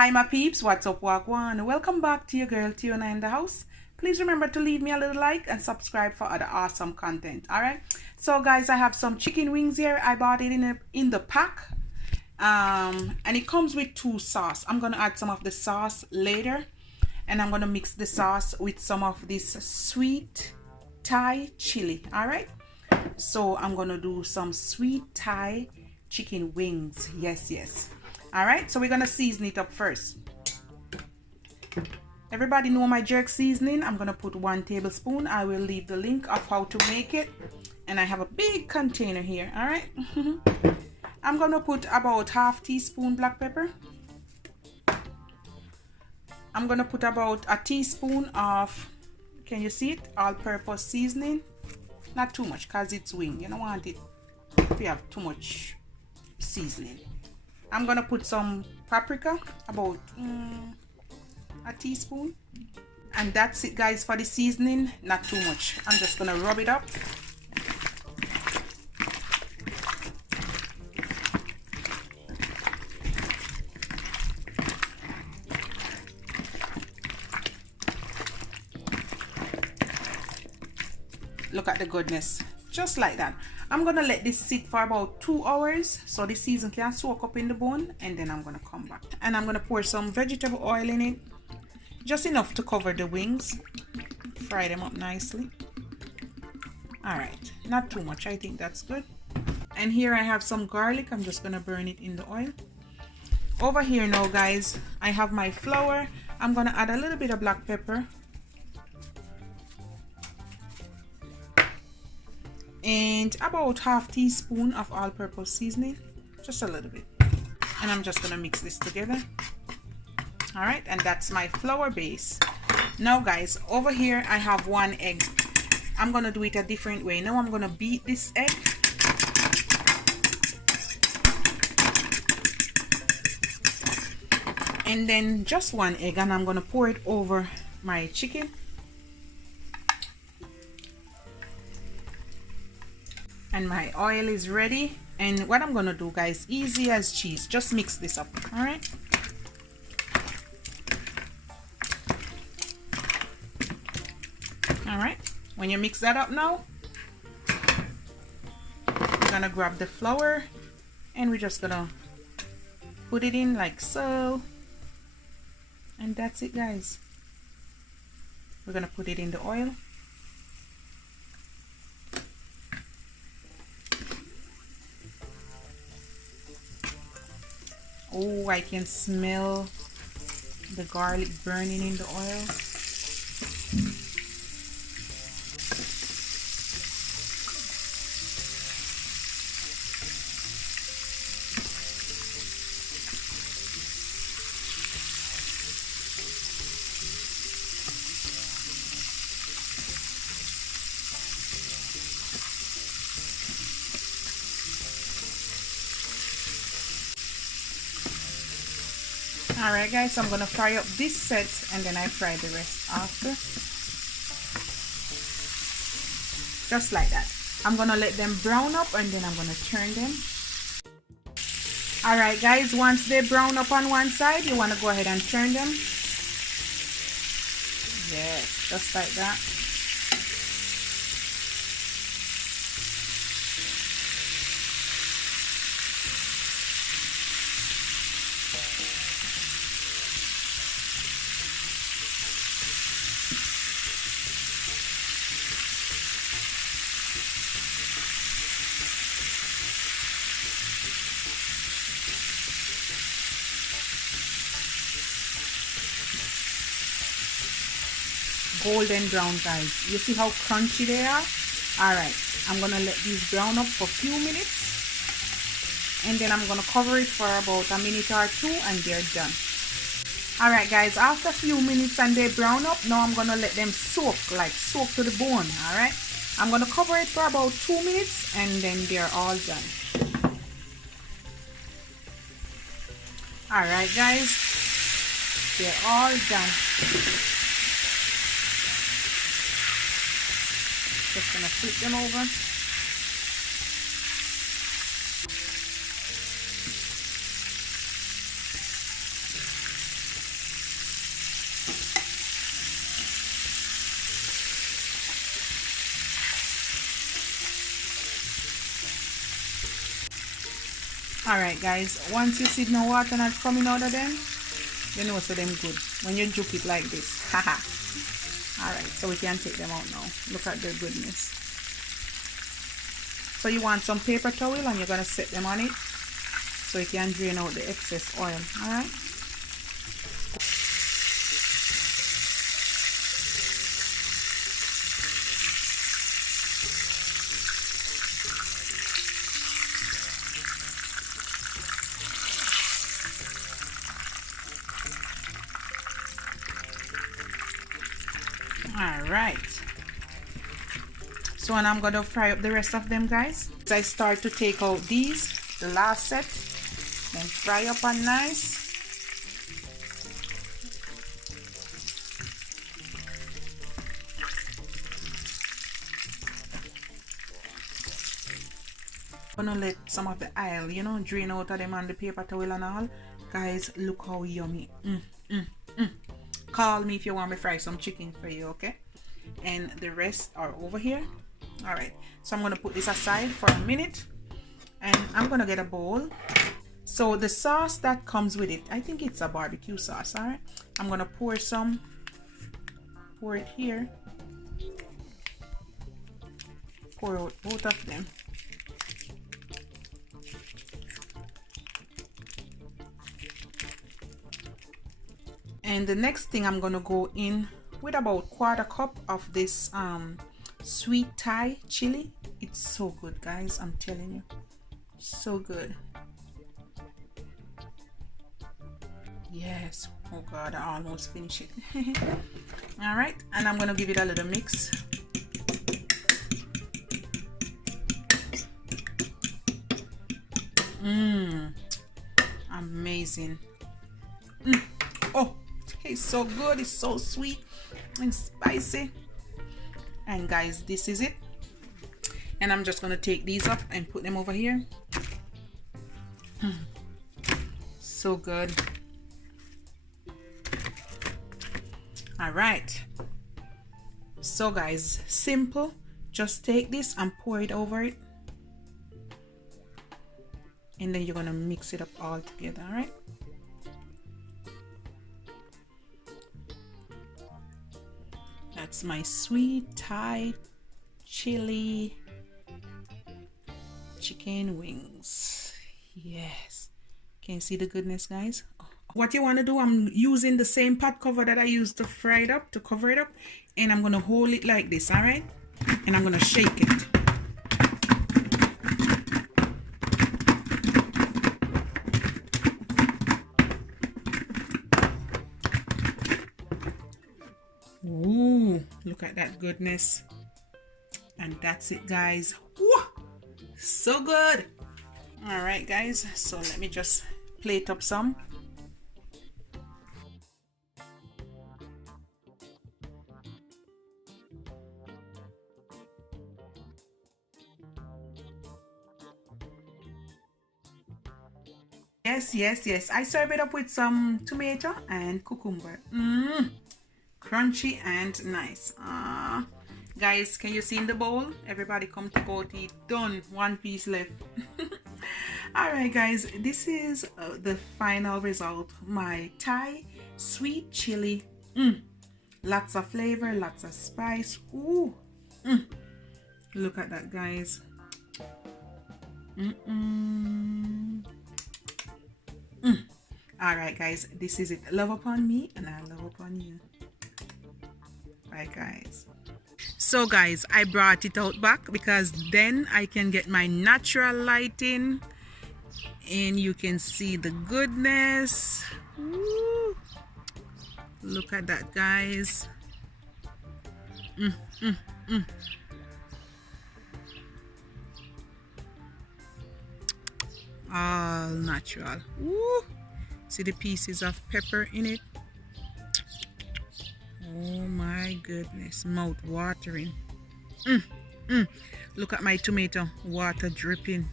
Hi my peeps, what's up, Wagwan? Welcome back to your girl Tiona in the house. Please remember to leave me a little like and subscribe for other awesome content. Alright, so guys, I have some chicken wings here. I bought it in the pack, and it comes with 2 sauce. I'm gonna add some of the sauce later, and I'm gonna mix the sauce with some of this sweet Thai chili. Alright, so I'm gonna do some sweet Thai chicken wings. Yes. All right, so we're gonna season it up first. Everybody know my jerk seasoning. I'm gonna put 1 tablespoon. I will leave the link of how to make it, and I have a big container here. All right. I'm gonna put about 1/2 teaspoon black pepper. I'm gonna put about 1 teaspoon of, can you see it, all-purpose seasoning. Not too much because it's wing. You don't want it if you have too much seasoning. I'm gonna put some paprika, about 1 teaspoon, and that's it guys for the seasoning. Not too much. I'm just gonna rub it up. Look at the goodness, just like that. I'm gonna let this sit for about 2 hours so the season can soak up in the bone, and then I'm gonna come back and I'm gonna pour some vegetable oil in it, just enough to cover the wings. Fry them up nicely. All right, not too much. I think that's good. And here I have some garlic. I'm just gonna burn it in the oil. Over here now guys, I have my flour. I'm gonna add a little bit of black pepper and about 1/2 teaspoon of all-purpose seasoning, just a little bit, and I'm just gonna mix this together. All right, and that's my flour base. Now guys, over here I have 1 egg. I'm gonna do it a different way. Now I'm gonna beat this egg, and then just 1 egg, and I'm gonna pour it over my chicken. And my oil is ready. And what I'm gonna do guys, easy as cheese, just mix this up. All right, when you mix that up now, we're gonna grab the flour and we're just gonna put it in like so, and that's it guys. We're gonna put it in the oil. Oh, I can smell the garlic burning in the oil. All right guys, so I'm gonna fry up this set and then I fry the rest after, just like that. I'm gonna let them brown up and then I'm gonna turn them. All right guys, once they brown up on one side, you want to go ahead and turn them. Yes, just like that. Golden brown guys, you see how crunchy they are. All right, I'm gonna let these brown up for a few minutes, and then I'm gonna cover it for about a minute or 2 and they're done. All right guys, after a few minutes and they brown up, now I'm gonna let them soak to the bone. All right, I'm gonna cover it for about 2 minutes and then they're all done. All right guys, they're all done. Just gonna flip them over. Alright guys, once you see no water not coming out of them, you know so them good. When you juke it like this. Haha. Alright, so we can take them out now. Look at the goodness. So you want some paper towel and you're gonna set them on it so you can drain out the excess oil. Alright. Alright, so and I'm gonna fry up the rest of them, guys. As I start to take out these, the last set, then fry up and nice. I'm gonna let some of the oil, you know, drain out of them on the paper towel and all. Guys, look how yummy. Call me if you want me to fry some chicken for you, okay? And the rest are over here. All right, so I'm gonna put this aside for a minute and I'm gonna get a bowl. So the sauce that comes with it, I think it's a barbecue sauce. All right, I'm gonna pour it here, pour out both of them. And the next thing, I'm gonna go in with about 1/4 cup of this sweet Thai chili. It's so good, guys, I'm telling you, so good. Yes, oh god, I almost finished it. All right, and I'm gonna give it a little mix. Amazing. Oh, it's so good, it's so sweet and spicy. And guys, this is it. And I'm just gonna take these up and put them over here. So good. All right, so guys, simple. Just take this and pour it over it, and then you're gonna mix it up all together. All right, that's my sweet Thai chili chicken wings. Yes, can you see the goodness, guys? What you want to do, I'm using the same pot cover that I used to fry it up, to cover it up, and I'm going to hold it like this. All right, and I'm going to shake it. Ooh, look at that goodness. And that's it, guys. Woo! So good. All right, guys, so let me just plate up some. Yes, I serve it up with some tomato and cucumber. Crunchy and nice. Guys, can you see in the bowl? Everybody come to go to eat. Done. One piece left. All right, guys, this is the final result. My Thai sweet chili. Lots of flavor, lots of spice. Ooh. Look at that, guys. All right, guys, this is it. Love upon me and I love upon you. Bye, guys. So guys, I brought it out back because then I can get my natural lighting and you can see the goodness. Woo. Look at that, guys. All natural. Woo. See the pieces of pepper in it. Oh my goodness, mouth watering. Look at my tomato, water dripping.